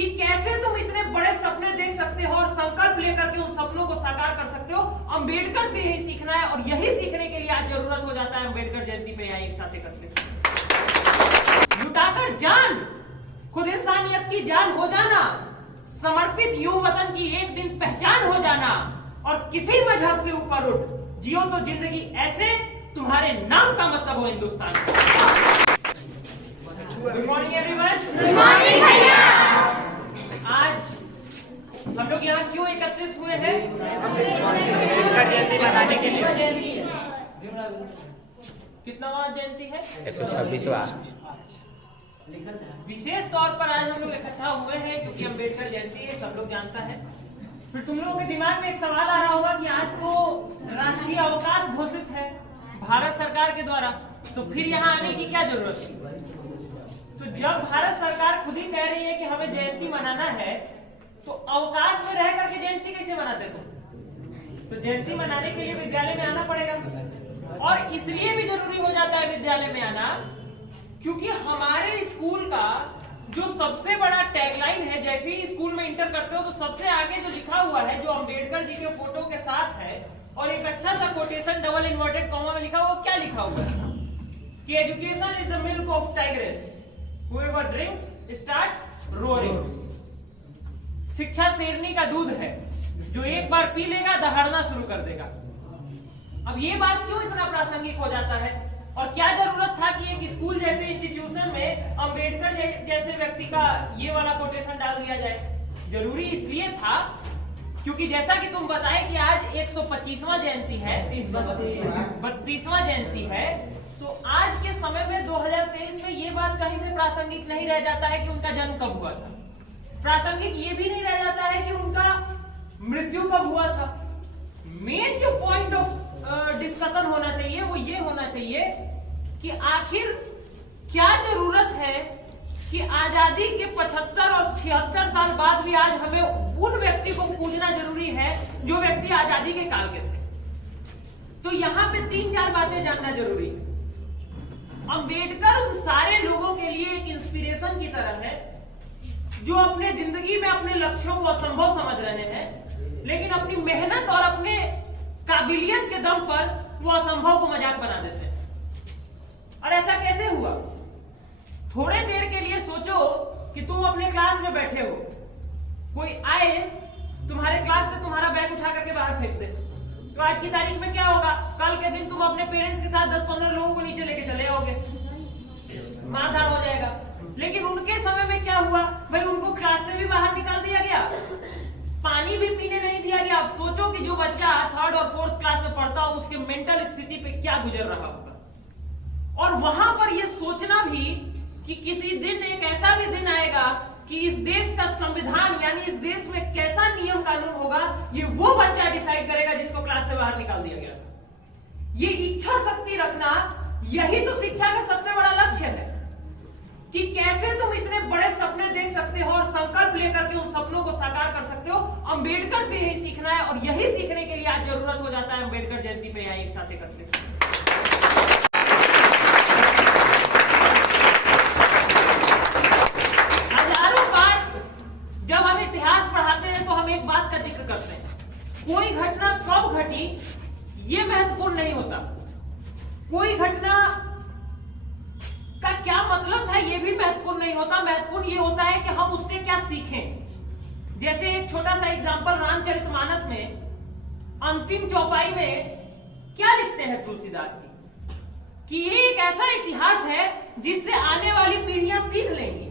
कि कैसे तुम इतने बड़े सपने देख सकते हो और संकल्प लेकर के उन सपनों को साकार कर सकते हो। अंबेडकर से यही सीखना है और यही सीखने के लिए आज जरूरत हो जाता है अंबेडकर जयंती पे यहाँ एक साथ एकत्रित लुटाकर जान, खुद इंसानियत की जान हो जाना, समर्पित युवा वतन की एक दिन पहचान हो जाना और किसी मजहब से ऊपर उठ जियो तो जिंदगी ऐसे तुम्हारे नाम का मतलब हो Hindustan. Good morning everyone. Good morning भैया। आज हम लोग यहाँ क्यों एकत्रित हुए हैं? अंबेडकर जयंती मनाने के लिए। कितनावां जयंती है? 126वां। विशेष तौर पर आज हम लोग इकट्ठा हुए हैं क्योंकि अंबेडकर जयंती है, सब लोग जानता है। फिर तुम लोगों के दिमाग में एक सवाल आ रहा होगा कि आज तो राष्ट्रीय अवकाश घोषित है भारत सरकार के द्वारा, तो फिर यहाँ आने की क्या जरूरत है? तो जब भारत सरकार खुद ही कह रही है कि हमें जयंती मनाना है, तो अवकाश में रह करके जयंती कैसे मनाते तुम? तो जयंती मनाने के लिए विद्यालय में आना पड़ेगा और इसलिए भी जरूरी हो जाता है विद्यालय में आना क्योंकि हमारे स्कूल का जो सबसे बड़ा टैगलाइन है, जैसे ही स्कूल में इंटर करते हो तो सबसे आगे जो लिखा हुआ है, जो अंबेडकर जी के फोटो के साथ है और एक अच्छा सा कोटेशन डबल इन्वर्टेड कॉमा में लिखा हुआ, क्या लिखा हुआ है कि education is the milk of tigress, whoever drinks starts roaring। शिक्षा शेरनी का दूध है, जो एक बार पी लेगा दहाड़ना शुरू कर देगा। अब ये बात क्यों इतना प्रासंगिक हो जाता है और क्या जरूरत था कि एक स्कूल जैसे इंस्टीट्यूशन में अंबेडकर जैसे व्यक्ति का ये वाला कोटेशन डाल दिया जाए? जरूरी इसलिए था क्योंकि जैसा कि तुम बताए कि आज 125वां जयंती है, 32वां जयंती है, तो आज के समय में 2023 में ये बात कहीं से प्रासंगिक नहीं रह जाता है कि उनका जन्म कब हुआ था। प्रासंगिक ये भी नहीं रह जाता है कि उनका मृत्यु कब हुआ था। मेन जो पॉइंट ऑफ डिस्कशन होना चाहिए वो ये होना चाहिए कि आखिर क्या जरूरत है कि आजादी के 75 और 76 साल बाद भी आज हमें उन व्यक्ति को पूजना जरूरी है जो व्यक्ति आजादी के काल के थे। तो यहाँ पे 3-4 बातें जानना जरूरी है। अंबेडकर उन सारे लोगों के लिए एक इंस्पिरेशन की तरह है जो अपने जिंदगी में अपने लक्ष्यों को असंभव समझ रहे हैं, लेकिन अपनी मेहनत और अपने काबिलियत के दम पर वो असंभव को मजाक बना देते हैं। और ऐसा कैसे हुआ? थोड़े देर के लिए सोचो कि तुम अपने क्लास में बैठे हो, कोई आए तुम्हारे क्लास से तुम्हारा बैग उठा करके बाहर फेंक दे, तो आज की तारीख में क्या होगा? कल के दिन तुम अपने पेरेंट्स के साथ 10-15 लोगों को नीचे लेके चले आओगे, मारधाड़ हो जाएगा। लेकिन उनके समय में क्या हुआ भाई? उनको क्लास से भी बाहर निकाल दिया गया, पानी भी पीने नहीं दिया गया। अब सोचो कि जो बच्चा 3rd और 4th क्लास में पढ़ता हो उसके मेंटल स्थिति पे क्या गुजर रहा होगा। और वहां पर यह सोचना भी कि किसी दिन एक ऐसा भी दिन आएगा कि इस देश का संविधान यानी इस देश में कैसा नियम कानून होगा, ये वो बच्चा डिसाइड करेगा जिसको क्लास से बाहर निकाल दिया गया था। ये इच्छा शक्ति रखना, यही तो शिक्षा का सबसे बड़ा लक्ष्य है कि कैसे तुम इतने बड़े सपने देख सकते हो और संकल्प लेकर के उन सपनों को साकार कर सकते हो। अंबेडकर से यही सीखना है और यही सीखने के लिए आज जरूरत हो जाता है अंबेडकर जयंती पे यहाँ एक साथ एकत्रित। हजारों बार जब हम इतिहास पढ़ाते हैं तो हम एक बात का जिक्र करते हैं, कोई घटना कब घटी ये महत्वपूर्ण नहीं होता, कोई घटना का क्या मतलब था ये भी महत्वपूर्ण नहीं होता। महत्वपूर्ण ये होता है कि हम उससे क्या सीखें। जैसे एक छोटा सा एग्जांपल, रामचरितमानस में अंतिम चौपाई में क्या लिखते हैं तुलसीदास जी कि ये एक ऐसा इतिहास है जिससे आने वाली पीढ़ियां सीख लेंगी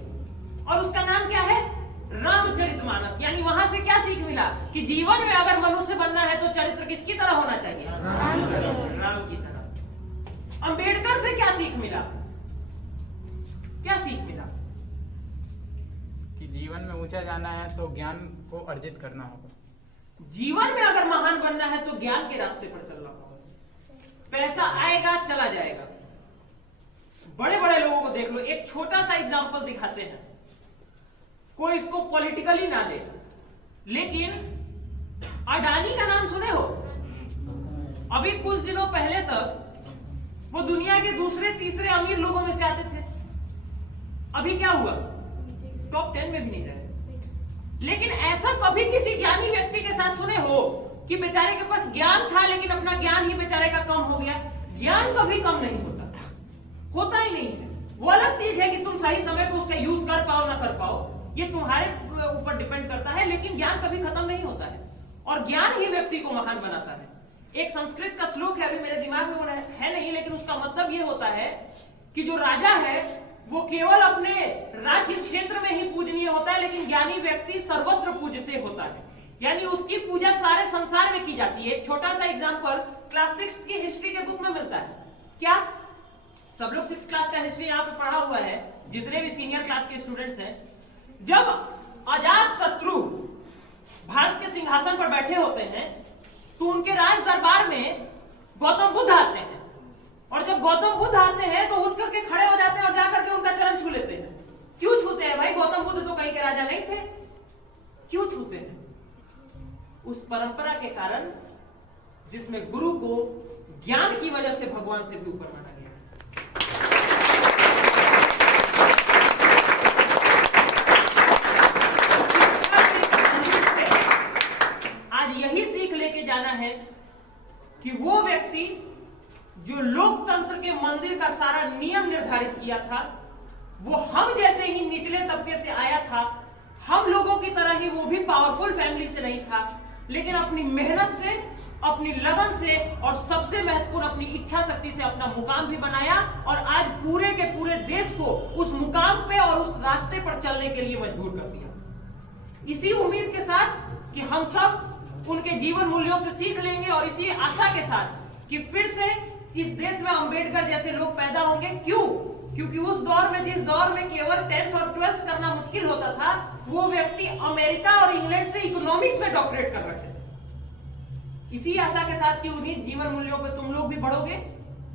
और उसका नाम क्या है? रामचरितमानस। यानी वहां से क्या सीख मिला कि जीवन में अगर मनुष्य बनना है तो चरित्र किसकी तरह होना चाहिए? राम की तरह। अंबेडकर से क्या सीख मिला? क्या सीख मिला? कि जीवन में ऊंचा जाना है तो ज्ञान को अर्जित करना होगा। जीवन में अगर महान बनना है तो ज्ञान के रास्ते पर चलना होगा। पैसा आएगा चला जाएगा। बड़े बड़े लोगों को देख लो, एक छोटा सा एग्जांपल दिखाते हैं, कोई इसको पॉलिटिकली ना ले, लेकिन अडानी का नाम सुने हो? अभी कुछ दिनों पहले तक वो दुनिया के दूसरे तीसरे अमीर लोगों में से आते थे। अभी क्या हुआ? टॉप 10 में भी नहीं रहे। लेकिन ऐसा कभी किसी ज्ञानी व्यक्ति के साथ सुने हो कि बेचारे के पास ज्ञान था लेकिन अपना ज्ञान ही बेचारे का कम हो गया? ज्ञान कभी कम नहीं होता ही नहीं है। वो अलग चीज है कि तुम सही समय पर उसका यूज कर पाओ ना कर पाओ, ये तुम्हारे ऊपर डिपेंड करता है, लेकिन ज्ञान कभी खत्म नहीं होता है और ज्ञान ही व्यक्ति को महान बनाता है। एक संस्कृत का श्लोक है, अभी मेरे दिमाग में वो है नहीं, लेकिन उसका मतलब ये होता है कि जो राजा है वो केवल अपने राज्य क्षेत्र में ही पूजनीय होता है, लेकिन ज्ञानी व्यक्ति सर्वत्र पूजते होता है, यानी उसकी पूजा सारे संसार में की जाती है। एक छोटा सा एग्जांपल क्लास 6 की हिस्ट्री के बुक में मिलता है। क्या सब लोग 6 क्लास का हिस्ट्री यहाँ पे पढ़ा हुआ है? जितने भी सीनियर क्लास के स्टूडेंट्स हैं, जब अजात शत्रु भारत के सिंहासन पर बैठे होते हैं तो उनके राज दरबार में गौतम बुद्ध आते हैं, और जब गौतम बुद्ध आते हैं तो उठ करके खड़े हो जाते हैं और जाकर के उनका चरण छू लेते हैं। क्यों छूते हैं भाई? गौतम बुद्ध तो कहीं के राजा नहीं थे, क्यों छूते हैं? उस परंपरा के कारण जिसमें गुरु को ज्ञान की वजह से भगवान से भी ऊपर माना गया। आज यही सीख लेके जाना है कि वो व्यक्ति जो लोकतंत्र के मंदिर का सारा नियम निर्धारित किया था, वो हम जैसे ही निचले तबके से आया था, हम लोगों की तरह ही वो भी पावरफुल फैमिली से नहीं था, लेकिन अपनी मेहनत से, अपनी लगन से और सबसे महत्वपूर्ण अपनी इच्छा शक्ति से अपना मुकाम भी बनाया और आज पूरे के पूरे देश को उस मुकाम पे और उस रास्ते पर चलने के लिए मजबूर कर दिया। इसी उम्मीद के साथ कि हम सब उनके जीवन मूल्यों से सीख लेंगे और इसी आशा के साथ कि फिर से इस देश में अंबेडकर जैसे लोग पैदा होंगे। क्यों? क्योंकि उस दौर में, जिस दौर में केवल 10th और 12th करना मुश्किल होता था, वो व्यक्ति अमेरिका और इंग्लैंड से इकोनॉमिक्स में डॉक्टरेट कर रहे थे। इसी आशा के साथ कि उन्हीं जीवन मूल्यों पे तुम लोग भी बढ़ोगे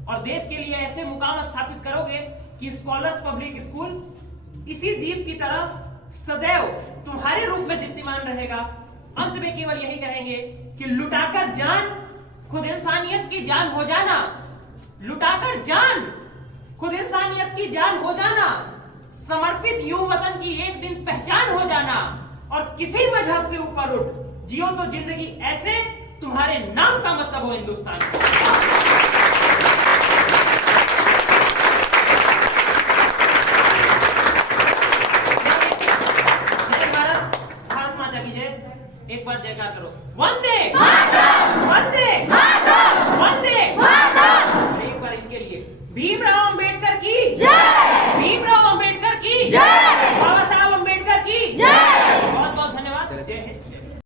और देश के लिए ऐसे मुकाम स्थापित करोगे कि स्कॉलर्स पब्लिक स्कूल इसी दीप की तरह सदैव तुम्हारे रूप में दीप्तिमान रहेगा। अंत में केवल यही कहेंगे कि लुटाकर जान खुद इंसानियत की जान हो जाना, लुटाकर जान खुद इंसानियत की जान हो जाना, समर्पित यूं वतन की एक दिन पहचान हो जाना, और किसी मजहब से ऊपर उठ जियो तो जिंदगी ऐसे तुम्हारे नाम का मतलब हो हिंदुस्तान।